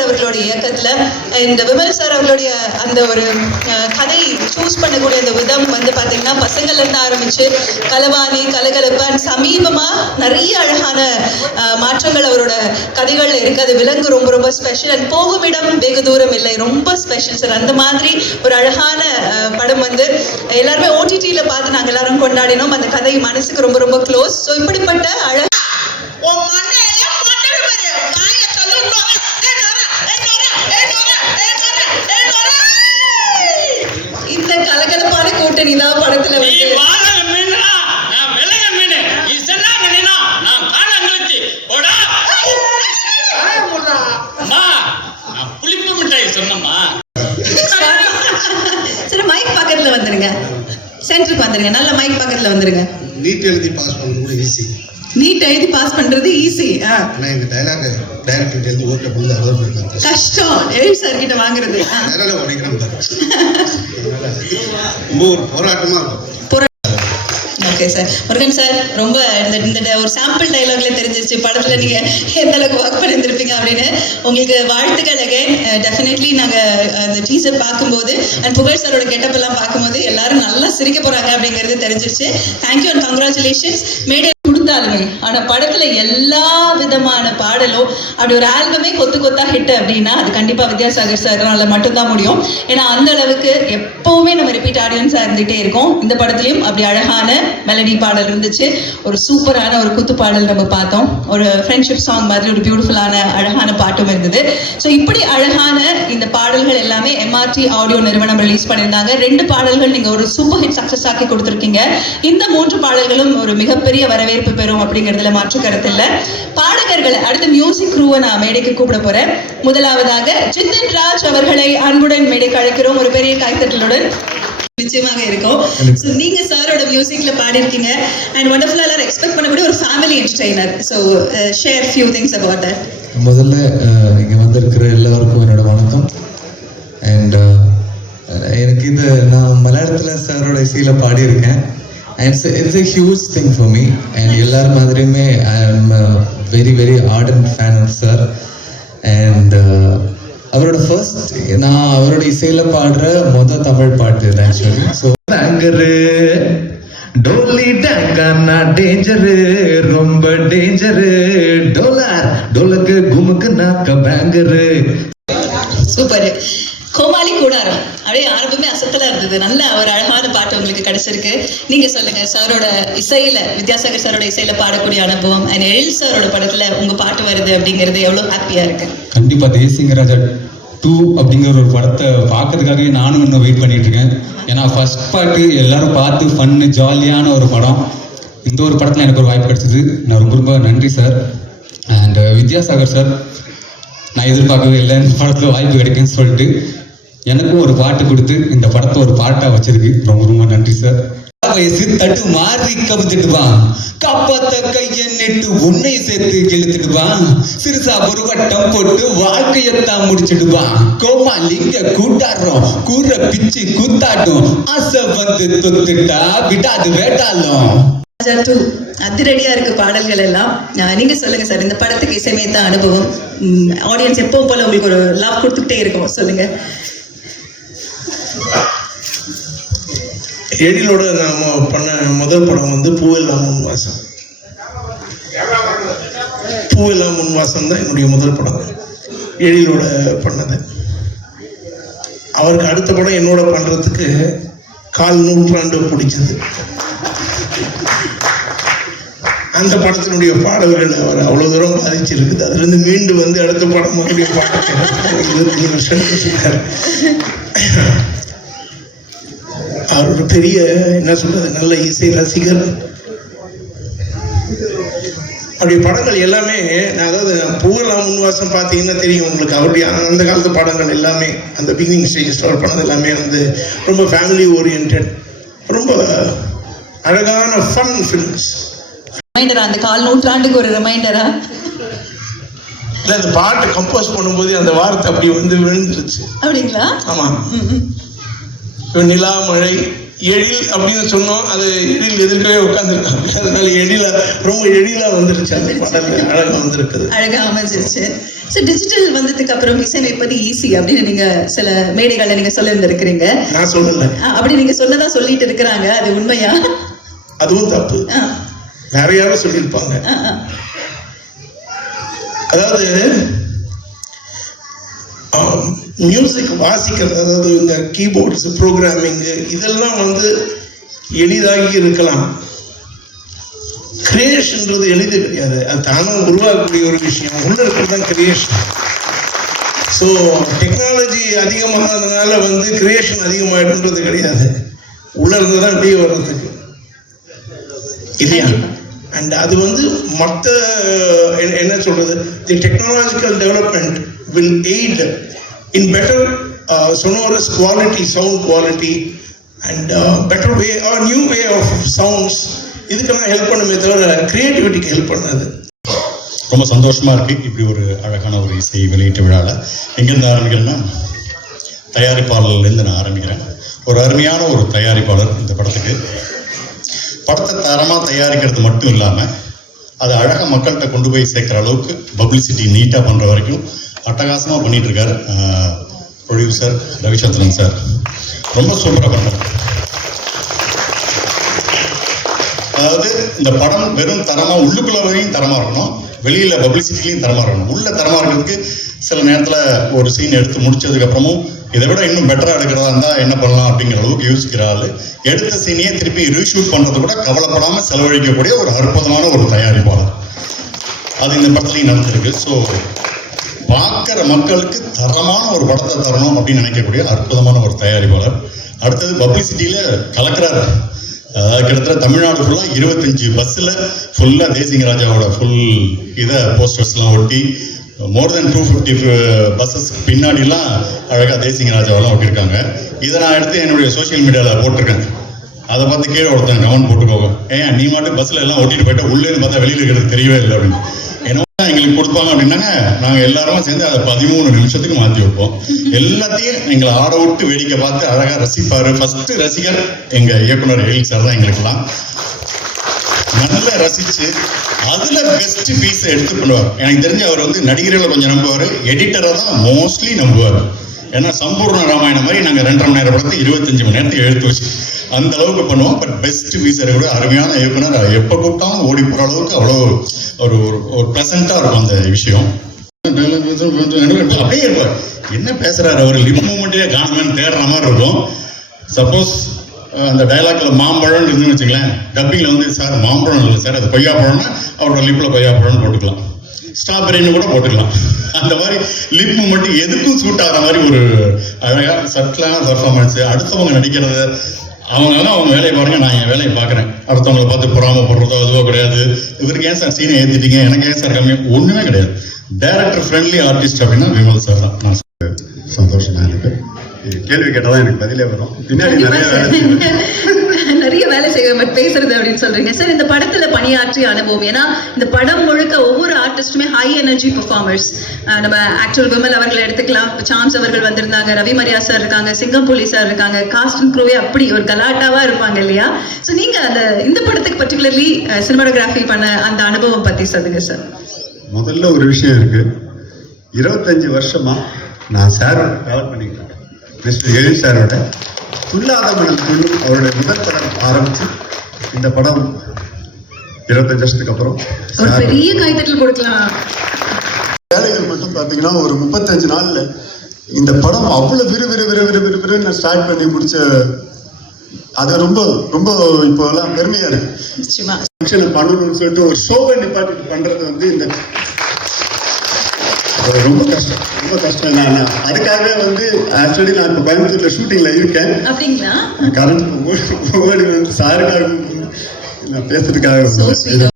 Sir அவர்களுடைய இயக்கத்துல இந்த விமல் சார் அவர்களுடைய அந்த ஒரு கதை சூஸ் பண்ணக்கூடிய அந்த விதம் வந்து பாத்தீங்கன்னா பசங்கள்ல இருந்து ஆரம்பிச்சு கலவாணி கலகலப்பான் சமீபமா நிறைய அழகான மாற்றங்கள் அவரோட கதைகள்ல இருக்கு. அது விலங்கு ரொம்ப ரொம்ப ஸ்பெஷல் அண்ட் போகும் இடம் வெகு தூரம் இல்லை ரொம்ப ஸ்பெஷல் சார். அந்த மாதிரி ஒரு அழகான படம் வந்து எல்லாருமே ஓடிடியில பார்த்து நாங்க எல்லாரும் கொண்டாடினோம். அந்த கதை மனசுக்கு ரொம்ப ரொம்ப க்ளோஸ். ஸோ இப்படிப்பட்ட இந்த கலகலப்பான கூட்டணி தான் படத்துல வந்து சரி மைக் பக்கத்துல வந்துருங்க, சென்டருக்கு வந்துருங்க, நல்ல மைக் பக்கத்துல வந்துருங்க. நீட் எழுதி பாஸ் பண்றது ஈஸி. நீட் எழுதி பாஸ் பண்றது ஈஸி. ஆனா இந்த டயலாக் டைரக்டர் எழுதி ஓகே பண்ணது அவ்வளவு கஷ்டம். எழுதி சார் கிட்ட வாங்குறது நேரல உடைக்கிறோம் பாரு. ரொம்ப ஒரு போராட்டமா இருக்கும். Okay sir. முருகன் சார் ரொம்ப இந்த ஒரு சாம்பிள் டைலாக்ல தெரிஞ்சிச்சு படத்துல நீங்க எந்த அளவுக்கு ஒர்க் பண்ணியிருந்திருப்பீங்க அப்படின்னு. உங்களுக்கு வாழ்த்துக்கள் அகைன். டெஃபினெட்லி நாங்க அந்த டீசர் பார்க்கும்போது அண்ட் புகழ் சாரோட கெட்டப் எல்லாம் பார்க்கும்போது எல்லாரும் நல்லா சிரிக்க போறாங்க அப்படிங்கிறது தெரிஞ்சிருச்சு. Thank you and congratulations. மேடை கொடுத்தாலுமே ஆனா படத்துல எல்லா விதமான பாடலும் அப்படி ஒரு ஆல்பமே கொத்து கொத்தா ஹிட் அப்படின்னா அது கண்டிப்பா வித்யாசாகர் சார்னால மட்டும்தான் முடியும். ஏன்னா அந்த அளவுக்கு எப்பவுமே நம்ம ரிப்பீட் ஆடியன்ஸா இருந்துகிட்டே இருக்கோம். இந்த படத்துலயும் அப்படி அழகான மெலடி பாடல் இருந்துச்சு, ஒரு சூப்பரான ஒரு குத்து பாடல் நம்ம பார்த்தோம், ஒரு ஃப்ரெண்ட்ஷிப் சாங் மாதிரி ஒரு பியூட்டிஃபுல்லான அழகான பாட்டும் இருந்தது. ஸோ இப்படி அழகான இந்த பாடல்கள் எல்லாமே எம்ஆர்டி ஆடியோ நிறுவனம் ரிலீஸ் பண்ணியிருந்தாங்க. 2 பாடல்கள் நீங்க ஒரு சூப்பர் ஹிட் சக்சஸ் ஆக்கி கொடுத்துருக்கீங்க. இந்த 3 பாடல்களும் ஒரு மிகப்பெரிய வரவேற்பு பெறும் அப்படிங்கிறதுல மாற்று கருத்து இல்ல. பாடகர்களை அடுத்த மியூசிக் குரூவை நான் மேடைக்கு கூப்பிட போறேன். முதலாவதாக ஜித்தன் ராஜ் அவர்களை அன்புடன் மேடைக்கு அழைக்கிறோம். ஒரு பெரிய கைத்தட்டலுடன் நிச்சயமாக இருக்கும். நீங்க சாரோட மியூசிக்ல பாடி இருக்கீங்க அண்ட் வண்டர்ஃபுல்லா எல்லாரும் எக்ஸ்பெக்ட் பண்ணக்கூடிய ஒரு family entertainer. So share few things about that. முதல்ல இங்க வந்திருக்கிற எல்லாருக்கும் என்னோட வணக்கம். அண்ட் எனக்கு இது நான் மலையாளத்துல சாரோட இசையில பாடி இருக்கேன். It's a huge thing for me. And எல்லார் மாதிரியுமே I am a very very ardent fan of sir. And அவரோட ஃபர்ஸ்ட் நான் அவரோட இசையில பாடுற தமிழ் பாட்டு இது ஆக்சுவலி. ஸோ பேங்கரு டோலி டேங்கானா டேஞ்சரு ரொம்ப டேஞ்சரு டோலார் டோலுக்கு குமுக்கு நாக்க பேங்கரு. சூப்பர். கோமாளி கூடாரம் அப்படியே ஆரம்பமே அசத்தலா இருந்தது. நல்ல ஒரு அழகான பாட்டு உங்களுக்கு கிடைச்சிருக்கு. நீங்க சொல்லுங்க சாரோட இசையில வித்யாசாகர் சாரோட இசையில பாடக்கூடிய அனுபவம் அண்ட் எழில் சாரோட படத்துல உங்க பாட்டு வருது அப்படிங்கிறது எவ்வளவு ஹாப்பியா இருக்கு? கண்டிப்பா தேசிங்கராஜா 2 அப்படிங்கிற ஒரு படத்தை பார்க்கறதுக்காகவே நானும் இன்னும் வெயிட் பண்ணிட்டு இருக்கேன். ஏன்னா ஃபர்ஸ்ட் பாட்டு எல்லாரும் பார்த்து ஃபன்னு ஜாலியான ஒரு படம். இந்த ஒரு படத்துல எனக்கு ஒரு வாய்ப்பு கிடைச்சது. நான் ரொம்ப ரொம்ப நன்றி சார். அண்ட் வித்யாசாகர் சார் நான் எதிர்பார்க்கவே இல்லை இந்த படத்துல வாய்ப்பு கிடைக்குன்னு சொல்லிட்டு எனக்கும் ஒரு பாட்டு கொடுத்து இந்த படத்தை ஒரு பாட்டா வச்சிருக்கு. ரொம்ப ரொம்ப நன்றி சார். வயசு தட்டு மாறி கவுத்துடுவான், காப்பாத்த கைய நெட்டு உன்னை சேர்த்து இழுத்துடுவான், சிறுசா ஒரு வட்டம் போட்டு வாழ்க்கையத்தான் முடிச்சிடுவான், கோமாளிங்க கூட்டாடுறோம் கூற பிச்சு கூத்தாட்டும், ஆசை வந்து தொத்துட்டா விடாது வேட்டாலும். அதிரடியா இருக்கு பாடல்கள் எல்லாம். நீங்க சொல்லுங்க சார், இந்த படத்துக்கு இசையமைத்த அனுபவம், ஆடியன்ஸ் எப்பவும் போல உங்களுக்கு ஒரு லவ் கொடுத்துக்கிட்டே இருக்கும், சொல்லுங்க. எழிலோட நாம பண்ண முதல் படம் வந்து பூவெல்லாம் முன் வாசம். பூவெல்லாம் முன் வாசம் தான் என்னுடைய முதல் படம் எழிலோட பண்ணது. அவருக்கு அடுத்த படம் என்னோட பண்றதுக்கு 1/4 நூற்றாண்டு பிடிச்சது. அந்த படத்தினுடைய பாடல்கள் அவர் அவ்வளவு தூரம் பாதிச்சிருக்குது. அதுல இருந்து மீண்டு வந்து அடுத்த படம் மறுபடியும் பாட்டு 25 வருஷம். அவர் ஒரு பெரிய என்ன சொல்றது நல்ல இசை ரசிகர். அவருடைய படங்கள் எல்லாமே அதாவது பூவெல்லாம் முன்வாசம் பார்த்தீங்கன்னா தெரியும் உங்களுக்கு. அவருடைய அந்த காலத்து படங்கள் எல்லாமே அந்த பிகினிங் ஸ்டேஜஸ் அவர் பண்ணது எல்லாமே வந்து ரொம்ப ஃபேமிலி ஓரியன்ட், ரொம்ப அழகான ஃபன் ஃபிலிம்ஸ். ரிமைண்டரா அந்த 1/4 நூற்றாண்டுக்கு ஒரு ரிமைண்டரா? இல்லை, அந்த பாட்டு கம்போஸ் பண்ணும்போது அந்த வார்த்தை அப்படி வந்து விழுந்துருச்சு. அப்படிங்களா? ஆமாம். நிலா மழை எழில் அப்படின்னு சொன்னோம், அது எழில் எதிர்க்கவே உட்காந்துருக்காங்க. அதனால ரொம்ப எழிலா வந்துருச்சு, அந்த பாடல் அழகா வந்திருக்குது, அழகா அமைஞ்சிருச்சு. ஸோ டிஜிட்டல் வந்ததுக்கு அப்புறம் இசையமைப்பது ஈஸி அப்படின்னு நீங்க சில மேடைகள்ல நீங்க சொல்லியிருந்திருக்கிறீங்க. நான் சொல்லலை, அப்படி நீங்க சொன்னதா சொல்லிட்டு இருக்கிறாங்க, அது உண்மையா? அதுவும் தப்பு, வேற யாரும் சொல்லியிருப்பாங்க. அதாவது மியூசிக் வாசிக்கிறது, அதாவது இந்த கீபோர்ட்ஸ் ப்ரோக்ராமிங்கு இதெல்லாம் வந்து எளிதாகி இருக்கலாம். கிரியேஷன்றது எளிது கிடையாது, அது தானாக உருவாக்கக்கூடிய ஒரு விஷயம். உள்ள இருக்கிறது தான் கிரியேஷன். ஸோ டெக்னாலஜி அதிகமானதுனால வந்து கிரியேஷன் அதிகமாகிடுன்றது கிடையாது, உள்ள இருந்து தான் வெளியே வர்றதுக்கு இல்லையா? அண்ட் அது வந்து மற்ற என்ன சொல்றது, the technological development will aid in better sonorous quality, sound quality and better way or new way of sounds. இதுக்கெல்லாம் ஹெல்ப் பண்ணுமே தவிர கிரியேட்டிவிட்டிக்கு ஹெல்ப் பண்ணாது. ரொம்ப சந்தோஷமா இருக்கு இப்படி ஒரு அழகான ஒரு இசை வெளியீட்டு விழாவில். எங்கேருந்து ஆரம்பிக்கிறேன்னா, தயாரிப்பாளர்லேருந்து நான் ஆரம்பிக்கிறேன். ஒரு அருமையான ஒரு தயாரிப்பாளர் இந்த படத்துக்கு. படத்தை தரமாக தயாரிக்கிறது மட்டும் இல்லாமல் அதை அழகாக மக்கள்கிட்ட கொண்டு போய் சேர்க்குற அளவுக்கு பப்ளிசிட்டி நீட்டாக பண்ணுற வரைக்கும் அட்டகாசமாக பண்ணிட்டு இருக்கார் ப்ரொடியூசர் ரவிச்சந்திரன் சார். ரொம்ப சூப்பராக பண்ணுறாரு. அதாவது இந்த படம் வெறும் தரமாக உள்ளுக்குள்ள வரையும் தரமாக இருக்கணும், வெளியில் பப்ளிசிட்டிலையும் தரமாக இருக்கணும். உள்ள தரமாக இருக்கிறதுக்கு சில நேரத்தில் ஒரு சீன் எடுத்து முடிச்சதுக்கப்புறமும் இதை விட இன்னும் பெட்டராக எடுக்கிறதா இருந்தால் என்ன பண்ணலாம் அப்படிங்கிற அளவுக்கு யோசிக்கிற ஆள். எடுத்த சீனையே திருப்பி ரீஷூட் பண்ணுறது கூட கவலைப்படாமல் செலவழிக்கக்கூடிய ஒரு அற்புதமான ஒரு தயாரிப்பாளர். அது இந்த படத்துலையும் நடந்திருக்கு. ஸோ பார்க்குற மக்களுக்கு தரமான ஒரு படத்தை தரணும் அப்படின்னு நினைக்கக்கூடிய அற்புதமான ஒரு தயாரிப்பாளர். அடுத்தது பப்ளிசிட்டியில் கலக்கிறாரு. அதாவது கிட்டத்தட்ட தமிழ்நாடு ஃபுல்லாக 25 பஸ்ஸில் ஃபுல்லாக தேசிங்க ராஜாவோட ஃபுல் இதை போஸ்டர்ஸ்லாம் ஒட்டி மோர் தென் 250 பஸ்ஸஸ் பின்னாடிலாம் அழகாக தேசிங்க ராஜாவெல்லாம் ஒட்டியிருக்காங்க. இதை நான் எடுத்து என்னுடைய சோஷியல் மீடியாவில் போட்டிருக்கேன். அதை பார்த்து கீழே ஒருத்தன் கமெண்ட் போட்டுக்கோங்க, ஏன் நீ மட்டும் பஸ்ஸில் எல்லாம் ஒட்டிட்டு போயிட்டா உள்ளேன்னு பார்த்தா வெளியில் இருக்கிறது தெரியவே இல்லை அப்படின்னு. ஏன்னா எங்களுக்கு கொடுப்பாங்க அப்படின்னாங்க, நாங்கள் எல்லாரும் சேர்ந்து அதை 13 நிமிஷத்துக்கு மாற்றி வைப்போம். எல்லாத்தையும் எங்களை ஆட விட்டு வேடிக்கை பார்த்து அழகாக ரசிப்பார். ஃபர்ஸ்ட் ரசிகர் எங்கள் இயக்குனர் எழில் சார் தான். எங்களுக்கெல்லாம் நல்லா ரசிச்சு அதில் பெஸ்ட் பீஸை எடுத்து பண்ணுவார். எனக்கு தெரிஞ்சு அவர் வந்து நடிகர்களை கொஞ்சம் நம்புவார், எடிட்டரை தான் மோஸ்ட்லி நம்புவார். ஏன்னா சம்பூர்ண ராமாயணம் மாதிரி நாங்கள் 2.5 மணி நேரம் படத்தை 25 மணி நேரத்துக்கு எடுத்து வச்சு அந்த அளவுக்கு பண்ணுவோம். பட் பெஸ்ட் பீஸ் கூட அருமையான இயக்குனர், எப்போ கூப்பிட்டாலும் ஓடி போகிற அளவுக்கு அவ்வளோ ஒரு ஒரு ப்ளசண்ட்டாக இருக்கும் அந்த விஷயம். அப்படியே இருப்பார், என்ன பேசுகிறாரு அவர், லிப் மூமெண்ட்டே காணமேன்னு தேடுற மாதிரி இருக்கும். சப்போஸ் அந்த டைலாக்ல மாம்பழம் இருந்துன்னு வச்சுங்களேன், டப்பிங்கில் வந்து சார் மாம்பழம் இல்லை சார், அது கொய்யாப்பழம்னா அவரோட லிப்பில் கொய்யாப்பழம்னு போட்டுக்கலாம், ஸ்ட்ராபெரின்னு கூட போட்டுக்கலாம். அந்த மாதிரி லிப் மூமெண்ட் எதுக்கும் சூட் ஆகிற மாதிரி ஒரு அழகாக சட்டிலான பர்ஃபார்மன்ஸ். அடுத்தவங்க நடிக்கிறது அவங்களாம் அவங்க வேலையை பாருங்க, நான் என் வேலையை பார்க்குறேன். அடுத்தவங்களை பார்த்து பொறாமப்படுறதோ அதுவோ கிடையாது. இவருக்கு ஏன் சார் சீனை ஏற்றிட்டீங்க, எனக்கு ஏன் சார் கம்மி, ஒன்றுமே கிடையாது. டைரக்டர் ஃப்ரெண்ட்லி ஆர்டிஸ்ட் அப்படின்னா விமல் சார் தான். நான் சந்தோஷமா இருக்கு. கேள்வி கேட்டாதான் எனக்கு பதிலே வரும். பின்னாடி நிறைய வேலை செய்ய பேசுறது அப்படின்னு சொல்றீங்க சார். இந்த படத்துல பணியாற்றிய அனுபவம், ஏன்னா இந்த படம் முழுக்க ஒவ்வொரு ஆர்டிஸ்டுமே ஹை எனர்ஜி பெர்ஃபார்மர்ஸ். நம்ம ஆக்டர் விமல் அவர்களை எடுத்துக்கலாம், சாம்ஸ் அவர்கள் வந்திருந்தாங்க, ரவி மரியா சார் இருக்காங்க, சிங்கம்புலி சார் இருக்காங்க, காஸ்ட் அண்ட் க்ரூவே அப்படி ஒரு கலாட்டாவா இருப்பாங்க இல்லையா? ஸோ நீங்க இந்த படத்துக்கு பர்டிகுலர்லி சினிமாட்டோகிராஃபி பண்ண அந்த அனுபவம் பத்தி சொல்லுங்க சார். முதல்ல ஒரு விஷயம் இருக்கு, 25 வருஷமா நான் சாரோட டிராவல் பண்ணிக்கிட்டேன். மிஸ்டர் எழில் சாரோட துல்லாத மனம் துள்ளும் அவருடைய முதல் படம் ஆரம்பிச்சு இந்த படம் 25 வருஷத்துக்கு அப்புறம் ஒரு பெரிய கைத்தட்டல் கொடுக்கலாம். வேலைகள் மட்டும் பார்த்தீங்கன்னா ஒரு 35 நாள்ல இந்த படம் அவ்வளவு விறு நான் ஸ்டார்ட் பண்ணி முடிச்ச, அது ரொம்ப ரொம்ப இப்போ எல்லாம் பெருமையா இருக்கு. ஃபங்க்ஷனை பண்ணணும்னு சொல்லிட்டு ஒரு ஷோவை நிப்பாட்டிட்டு பண்றது வந்து இந்த ரொம்ப கஷ்டம். நான் அதுக்காகவே வந்து ஆக்சுவலி நான் இப்போ கோயம்புத்தூர்ல ஷூட்டிங்ல இருக்கேன். அப்படிங்களா? கரண்ட் ஓடி வந்து சாருக்காக நான் பேசுறதுக்காக